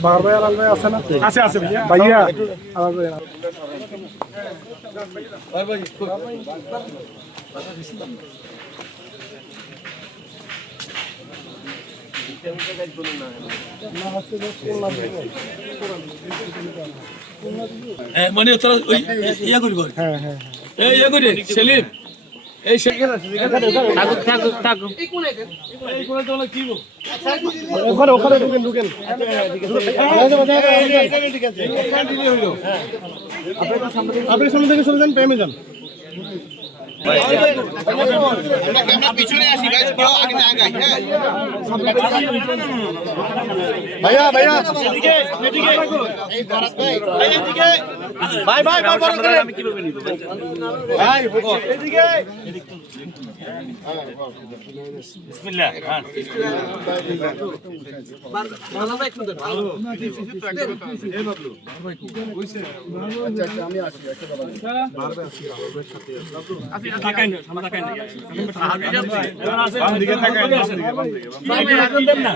बाहर भाई आलाल भाई আছে না আছে আছে ভাইয়া ভাইয়া আলাল ভাই ভাই মানে তোরা ওই ইয়া করি কর হ্যাঁ হ্যাঁ এই ইয়া করি সেলিম এই থাকো থাকো থাকো এই কোণে তোলা কি গো ওখানে ওখানে ঢুকেন ঠিক আছে আপনি সামনে থেকে চলে যান প্রেমে যান পিছনে আসি কেউ আগে না আগাই ভাইয়া ভাইয়া এদিকে এদিকে এই ভরত ভাই এদিকে ভাই ভাই ভাই বড় করে আমি কিভাবে নিব ভাই এদিকে বিসমিল্লাহ হ্যাঁ ভালো ভাই সুন্দর ভালো এই বাবলু ভাই কইছে আচ্ছা আচ্ছা আমি আসি একটা কথা বারবার আসি বারবার সাথে আসি তাকাই না সামনে তাকাই না আগে যাচ্ছে বাম দিকে তাকাই বাম দিকে ভাই আগুন দেন না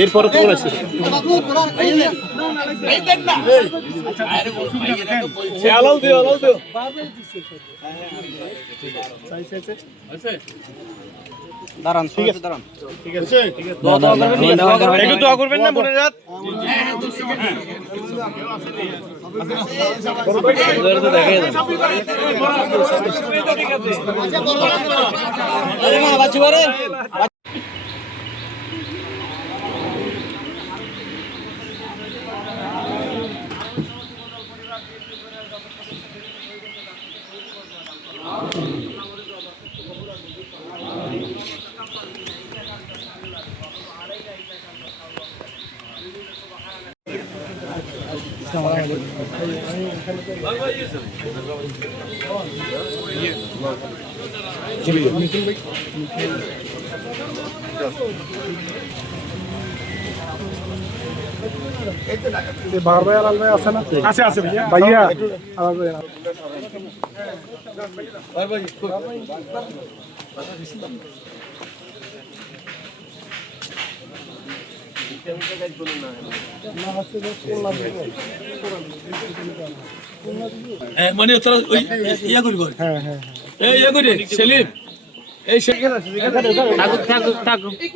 এরপর তো আছে এই দেন না আলাল দিও দাঁড়ান ঠিক আছে দাঁড়ান ঠিক আছে একটু দোয়া করবেন না মনে রাত बाहर भाई आलाल भाई আছে না আছে আছে ভাইয়া আলাল ভাই মানে তোরা ওই ইয়া করি কর হ্যাঁ হ্যাঁ এই ইয়া করি সেলিম এই থাকো থাকো থাকো এই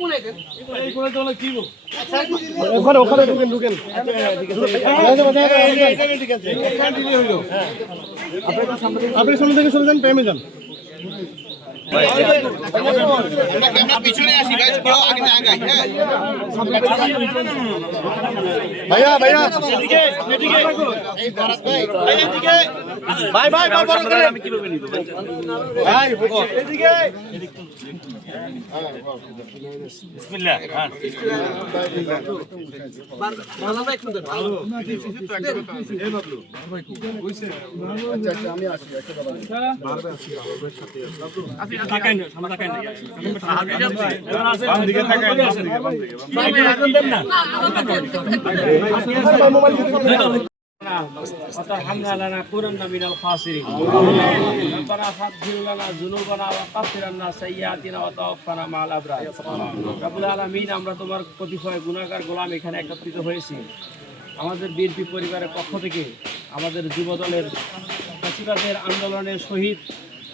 কোণে তোলা কি গো ওখানে ওখানে ঢুকেন ঠিক আছে আপনি সামনে থেকে চলে যান প্রেমে যান পিছনে আসি কেউ আগে না আগাই ভাইয়া ভাইয়া এদিকে এদিকে এই ভরত ভাই এদিকে ভাই ভাই ভাই বড় করে আমি কিভাবে নিব ভাই এদিকে বিসমিল্লাহ হ্যাঁ ভালো ভাই সুন্দর ভালো এই বাবলু ভাই কইছে আচ্ছা আচ্ছা আমি আসি একটা কথা বারবার আসি বারবার সাথে আসি তাকাই না সামনে তাকাই না আগে যাচ্ছে বাম দিকে তাকাই বাম দিকে ভাই আগুন দেন না وترحمنا لنكونن من الخاسرين ربنا فاغفر لنا ذنوبنا وكفر عنا سيئاتنا وتوفنا مع الابرار رب العالمين আমরা তোমার কতিপয় গুনাহগার গোলাম এখানে একত্রিত হয়েছি আমাদের বিএনপি পরিবারের পক্ষ থেকে আমাদের যুবদলের ফ্যাসিবাদের আন্দোলনের শহীদ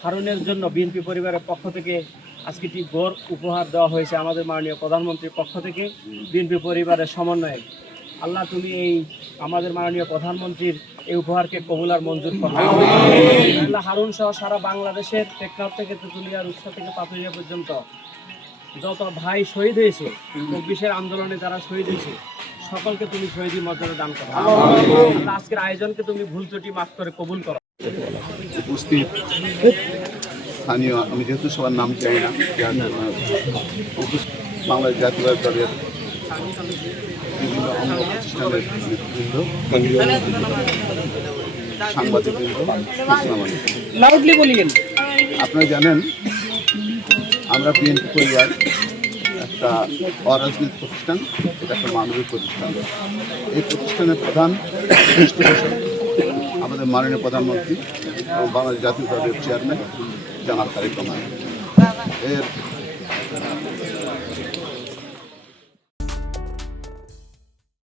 হারুনের জন্য বিএনপি পরিবারের পক্ষ থেকে আজকে একটি গড় উপহার দেওয়া হয়েছে আমাদের মাননীয় প্রধানমন্ত্রীর পক্ষ থেকে বিএনপি পরিবারের সমন্বয়ে আল্লাহ তুমি এই আমাদের মাননীয় প্রধানমন্ত্রীর এই উপহারকে কবুল আর মঞ্জুর করো আল্লাহ হারুন সহ সারা বাংলাদেশের টেকনাফ থেকে তেঁতুলিয়ার উৎস থেকে পাথুরিয়া পর্যন্ত যত ভাই শহীদ হয়েছে ২৪-এর আন্দোলনে যারা শহীদ হয়েছে সকলকে তুমি শহীদের মর্যাদা দান করো আজকের আয়োজনকে তুমি ভুল ত্রুটি মাফ করে কবুল করো উপস্থিত স্থানীয় আমি যেহেতু সবার নাম চাই না বাংলাদেশ জাতীয়তাবাদী দলের বিভিন্ন অঙ্গ প্রতিষ্ঠানের নেতৃবৃন্দ সাংবাদিকবৃন্দ আপনারা জানেন আমরা বিএনপি পরিবার একটা অরাজনৈতিক প্রতিষ্ঠান, এটা একটা মানবিক প্রতিষ্ঠান। এই প্রতিষ্ঠানের প্রধান পৃষ্ঠপোষক আমাদের মাননীয় প্রধানমন্ত্রী এবং বাংলাদেশ জাতীয়তাবাদী চেয়ারম্যান জনাব তারেক রহমান। এর